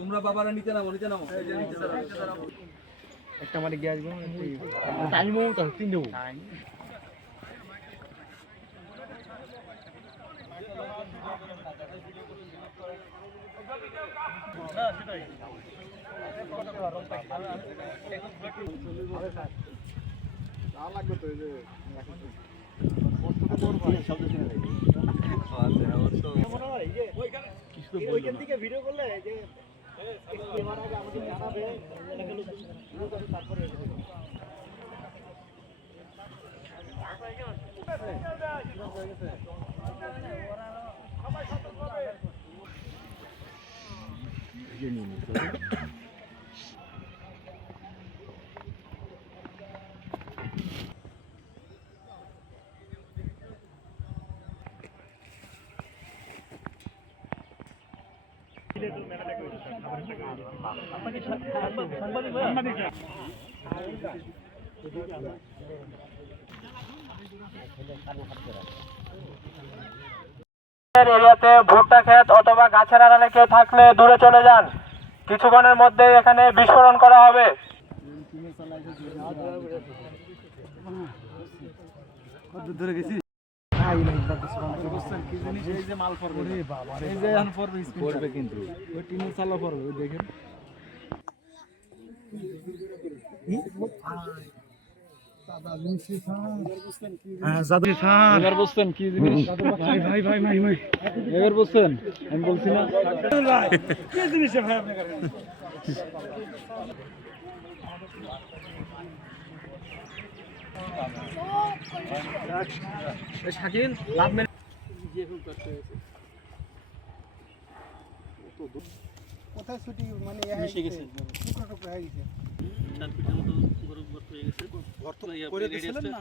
তোমরা বাবারা নিতে নামো নিতে নামো। একটা মারি গিয়ে আসব টাইমও তিন দেবো। ওইখান থেকে ভিডিও করলে যে জানাবে তারপরে 주변이니까. 한마디 এরিয়াতে ভুট্টা ক্ষেত অথবা গাছের আড়ালে কেউ থাকলে দূরে চলে যান। কিছুক্ষণের মধ্যেই এখানে বিস্ফোরণ করা হবে। দেখেন এবার বুঝছেন কি জিনিস? ভাই ভাই ভাই ভাই ভাই। এবার বুঝছেন আমি বলছি না। শাকিল লাভ মেরে কোথায় ছুটি? মানে মিশে গেছে। টুকরো টুকরো হয়ে গেছে। গর্ত করে দিয়েছিলেন না?